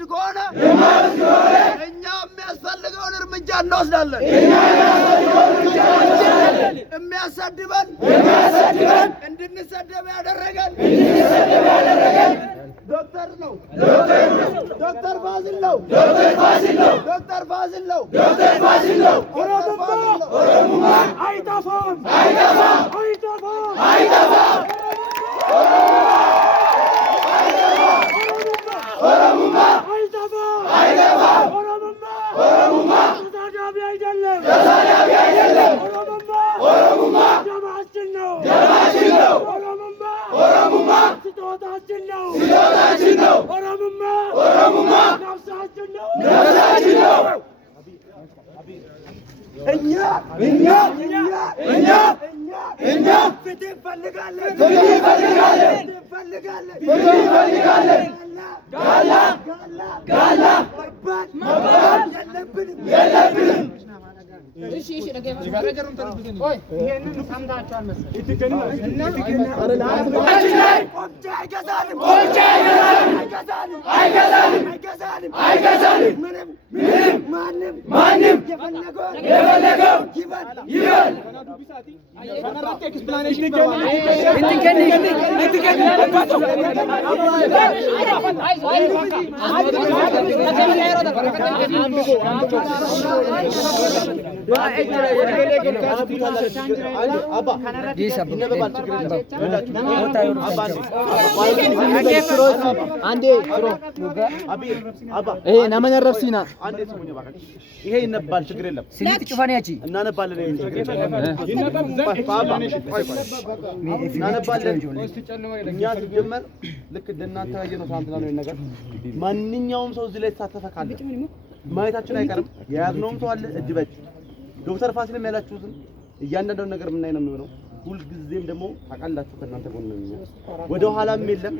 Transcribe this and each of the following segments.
የማይወስድ ከሆነ እኛ የሚያስፈልገውን እርምጃ እንወስዳለን። የሚያሳድበን እንድንሰደብ ያደረገን ዶክተር ነው። ዶክተር ፋሲል ነው። ዶክተር ፋሲል ነው። ኦሮሞማ አይጠፋም። እኛ ፍትህ እንፈልጋለን። ጋላ መባል የለብንም። እሺ ነገሩን ተረዱኝ። ይሄንን ሰምታችኋል መሰለኝ። አይገዛንም። ምንም ማንም የፈለገው ይበል። nama narrabsiina ይሄ ይነባል ችግር የለም ስንት ጭፋኔያቺ እናነባለን እኛ ሲጀመር ልክ እንደናንተ ያየነው ሳንትና ነው ነገር ማንኛውም ሰው እዚህ ላይ ተሳተፈ ካለ ማየታችን አይቀርም የያዝነውም ሰው አለ እጅ በእጅ ዶክተር ፋሲልም ያላችሁትን እያንዳንዱ ነገር ምን አይነት ነው ሁሉ ጊዜም ደግሞ ታቃላችሁ ከእናንተ ጎን ነው ወደ ኋላም የለም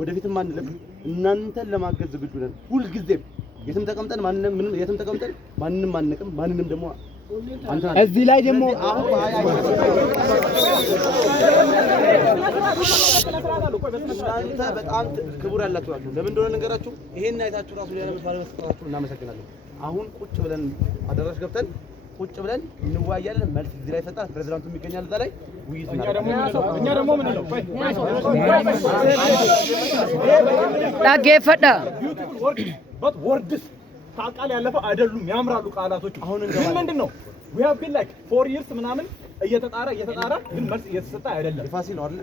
ወደፊትም አንልም እናንተን ለማገዝ ዝግጁ ነን ሁሉ ጊዜም የትም ተቀምጠን ማንንም አንንቅም ማንንም ደግሞ እዚህ ላይ ደግሞ እናንተ በጣም ክቡር ያላችሁ ናችሁ ለምን እንደሆነ ነገራችሁ ይሄን አይታችሁ ራሱ ለምን ባለመስጠታችሁ እናመሰግናለን አሁን ቁጭ ብለን አደረሽ ገብተን ቁጭ ብለን እንዋያለን መልስ እዚህ ላይ ፈጣን ፕሬዝዳንቱ የሚገኛል እዛ ላይ ውይይት እኛ ደግሞ ምን ነው ዳጌፈዳ but words ታቃል ያለፈው አይደሉም ያምራሉ ቃላቶቹ አሁን ምንድነው we have been like 4 years ምናምን እየተጣራ ግን መልስ እየተሰጠ አይደለም ፋሲል ነው አይደል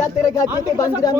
ያልተረጋገጠ ባንዲራ